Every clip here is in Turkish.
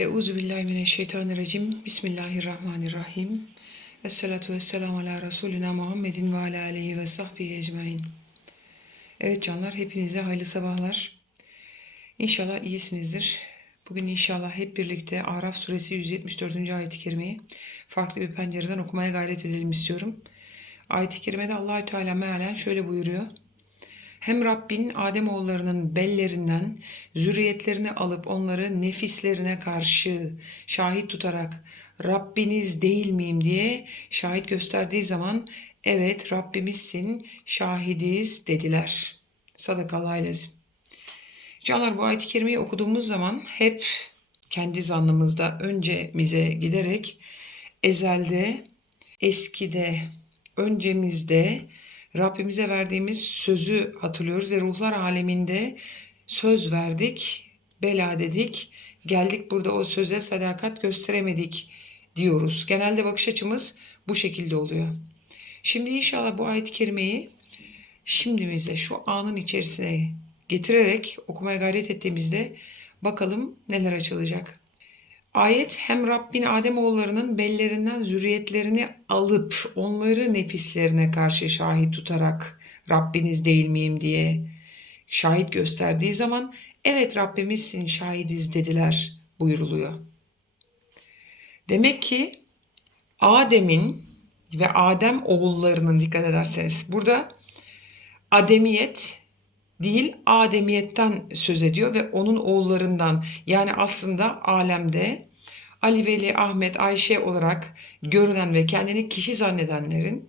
Euzu billahi mineşşeytanirracim. Bismillahirrahmanirrahim. Esselatu vesselamu ala Resulina Muhammedin ve ala aleyhi ve sahbihi ecmain. Evet canlar hepinize hayırlı sabahlar. İnşallah iyisinizdir. Bugün inşallah hep birlikte Araf suresi 174. ayet-i kerimeyi farklı bir pencereden okumaya gayret edelim istiyorum. Ayet-i kerimede Allahü Teala mealen şöyle buyuruyor. Hem Rabbin Adem oğullarının bellerinden zürriyetlerini alıp onları nefislerine karşı şahit tutarak Rabbiniz değil miyim diye şahit gösterdiği zaman evet Rabbimizsin şahidiz dediler. Sadakallahu lezim. Canlar bu ayet-i kerimeyi okuduğumuz zaman hep kendi zannımızda öncemize giderek ezelde, eskide, öncemizde Rabbimize verdiğimiz sözü hatırlıyoruz ve ruhlar aleminde söz verdik, bela dedik, geldik burada o söze sadakat gösteremedik diyoruz. Genelde bakış açımız bu şekilde oluyor. Şimdi inşallah bu ayet-i kerimeyi şimdimizde şu anın içerisine getirerek okumaya gayret ettiğimizde bakalım neler açılacak. Ayet hem Rabbin Ademoğullarının bellerinden zürriyetlerini alıp onları nefislerine karşı şahit tutarak Rabbiniz değil miyim diye şahit gösterdiği zaman evet Rabbimizsin şahidiz dediler buyuruluyor. Demek ki Adem'in ve Adem oğullarının dikkat ederseniz burada ademiyet değil ademiyetten söz ediyor ve onun oğullarından yani aslında alemde Ali Veli, Ahmet, Ayşe olarak görünen ve kendini kişi zannedenlerin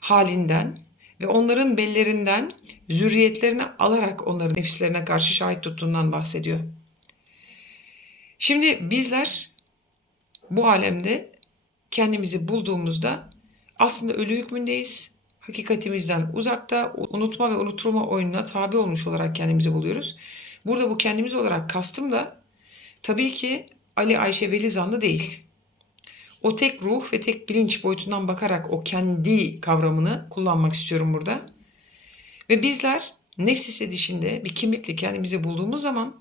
halinden ve onların bellerinden zürriyetlerini alarak onların nefislerine karşı şahit tuttuğundan bahsediyor. Şimdi bizler bu alemde kendimizi bulduğumuzda aslında ölü hükmündeyiz hakikatimizden uzakta unutma ve unutulma oyununa tabi olmuş olarak kendimizi buluyoruz. Burada bu kendimiz olarak kastım da tabii ki Ali Ayşe Veli zanlı değil. O tek ruh ve tek bilinç boyutundan bakarak o kendi kavramını kullanmak istiyorum burada. Ve bizler nefsisi dişinde bir kimlikle kendimizi bulduğumuz zaman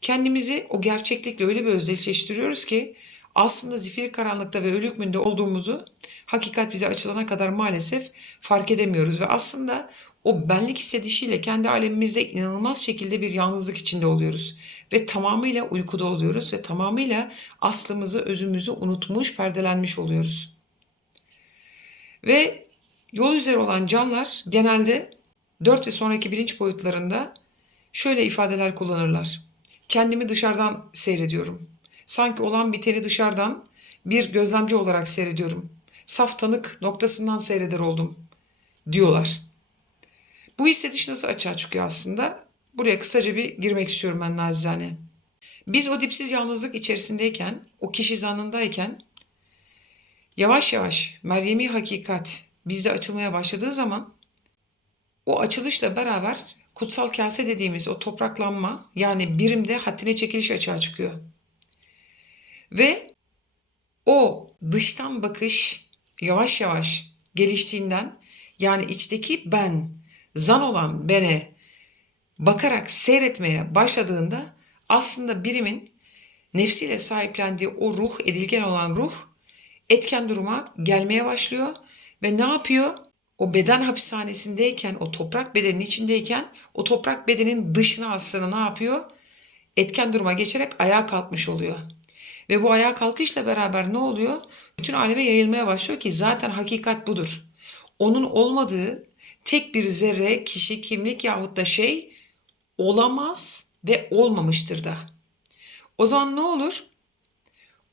kendimizi o gerçeklikle öyle bir özdeşleştiriyoruz ki aslında zifir karanlıkta ve ölü hükmünde olduğumuzu hakikat bize açılana kadar maalesef fark edemiyoruz ve aslında o benlik hissedişiyle kendi alemimizde inanılmaz şekilde bir yalnızlık içinde oluyoruz ve tamamıyla uykuda oluyoruz ve tamamıyla aslımızı, özümüzü unutmuş, perdelenmiş oluyoruz. Ve yol üzeri olan canlar genelde 4 ve sonraki bilinç boyutlarında şöyle ifadeler kullanırlar. Kendimi dışarıdan seyrediyorum. Sanki olan biteni dışarıdan bir gözlemci olarak seyrediyorum. Saf tanık noktasından seyreder oldum diyorlar. Bu hissediş nasıl açığa çıkıyor aslında? Buraya kısaca bir girmek istiyorum ben nazizane. Biz o dipsiz yalnızlık içerisindeyken, o kişi zannındayken yavaş yavaş Meryemi hakikat bizde açılmaya başladığı zaman o açılışla beraber kutsal kase dediğimiz o topraklanma yani birimde haddine çekiliş açığa çıkıyor. Ve o dıştan bakış yavaş yavaş geliştiğinden yani içteki ben, zan olan bene bakarak seyretmeye başladığında aslında birimin nefsiyle sahiplendiği o ruh, edilgen olan ruh etken duruma gelmeye başlıyor ve ne yapıyor? O beden hapishanesindeyken, o toprak bedenin içindeyken o toprak bedenin dışına aslında ne yapıyor? Etken duruma geçerek ayağa kalkmış oluyor. Ve bu ayağa kalkışla beraber ne oluyor? Bütün aleme yayılmaya başlıyor ki zaten hakikat budur. Onun olmadığı tek bir zerre, kişi, kimlik yahut da şey olamaz ve olmamıştır da. O zaman ne olur?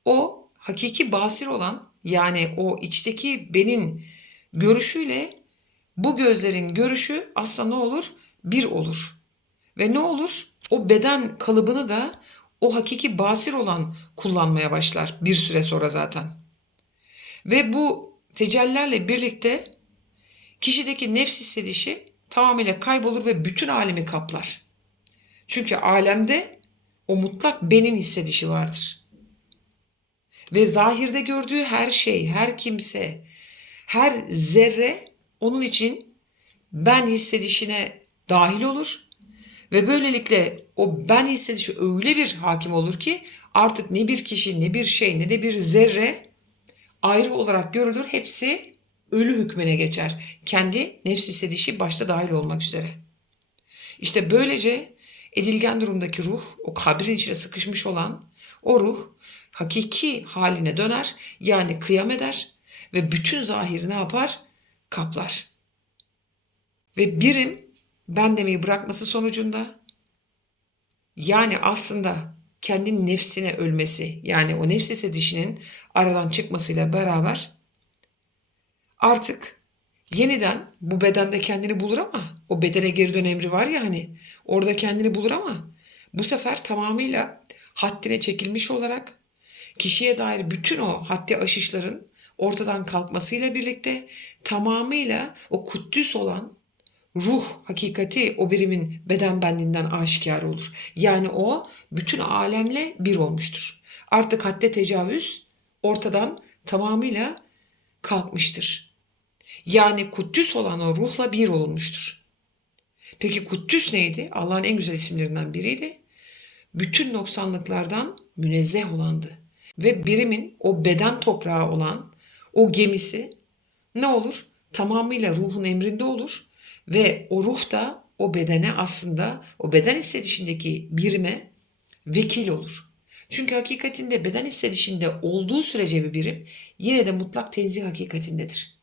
O hakiki basir olan yani o içteki benim görüşüyle bu gözlerin görüşü aslında ne olur? Bir olur. Ve ne olur? O beden kalıbını da o hakiki basir olan kullanmaya başlar bir süre sonra zaten. Ve bu tecellerle birlikte kişideki nefs hissedişi tamamıyla kaybolur ve bütün alemi kaplar. Çünkü alemde o mutlak benin hissedişi vardır. Ve zahirde gördüğü her şey, her kimse, her zerre onun için ben hissedişine dahil olur Ve böylelikle o ben hissedişi öyle bir hakim olur ki artık ne bir kişi ne bir şey ne de bir zerre ayrı olarak görülür. Hepsi ölü hükmüne geçer. Kendi nefs hissedişi başta dahil olmak üzere. İşte böylece edilgen durumdaki ruh, o kabrin içine sıkışmış olan o ruh hakiki haline döner. Yani kıyam eder ve bütün zahiri ne yapar? Kaplar. Ve birim ben demeyi bırakması sonucunda yani aslında kendi nefsine ölmesi yani o nefs hissedişinin aradan çıkmasıyla beraber artık yeniden bu bedende kendini bulur ama o bedene geri dön emri var ya hani orada kendini bulur ama bu sefer tamamıyla haddine çekilmiş olarak kişiye dair bütün o haddi aşışların ortadan kalkmasıyla birlikte tamamıyla o kuddüs olan ruh hakikati o birimin beden benliğinden aşikar olur. Yani o bütün alemle bir olmuştur. Artık hadde tecavüz ortadan tamamıyla kalkmıştır. Yani kuddüs olan o ruhla bir olunmuştur. Peki kuddüs neydi? Allah'ın en güzel isimlerinden biriydi. Bütün noksanlıklardan münezzeh olandı. Ve birimin o beden toprağı olan o gemisi ne olur? Tamamıyla ruhun emrinde olur ve o ruh da o bedene aslında o beden hissedişindeki birime vekil olur. Çünkü hakikatinde beden hissedişinde olduğu sürece bir birim yine de mutlak tenzih hakikatindedir.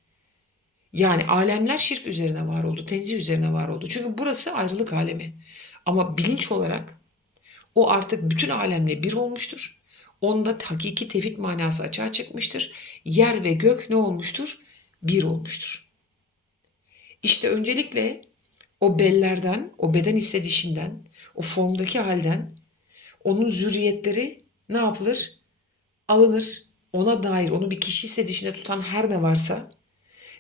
Yani alemler şirk üzerine var oldu, tenzih üzerine var oldu. Çünkü burası ayrılık alemi. Ama bilinç olarak o artık bütün alemle bir olmuştur. Onda hakiki tevhid manası açığa çıkmıştır. Yer ve gök ne olmuştur? Bir olmuştur. İşte öncelikle o bellerden, o beden hissedişinden, o formdaki halden onun zürriyetleri ne yapılır? Alınır. Ona dair, onu bir kişi hissedişine tutan her ne varsa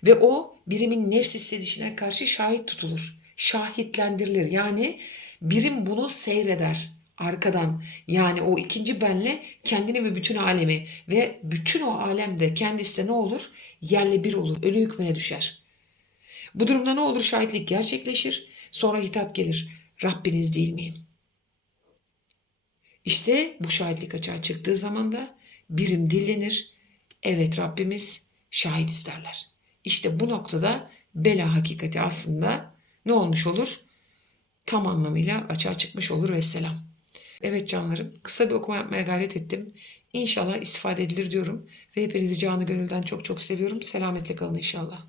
ve o birimin nefs hissedişine karşı şahit tutulur. Şahitlendirilir. Yani birim bunu seyreder arkadan. Yani o ikinci benle kendini ve bütün alemi ve bütün o alemde kendisi ne olur? Yerle bir olur. Ölü hükmüne düşer. Bu durumda ne olur? Şahitlik gerçekleşir. Sonra hitap gelir. Rabbiniz değil miyim? İşte bu şahitlik açığa çıktığı zaman da birim dillenir. Evet Rabbimiz şahit isterler. İşte bu noktada bela hakikati aslında ne olmuş olur? Tam anlamıyla açığa çıkmış olur ve selam. Evet canlarım kısa bir okuma yapmaya gayret ettim. İnşallah istifade edilir diyorum. Ve hepinizi canı gönülden çok çok seviyorum. Selametle kalın inşallah.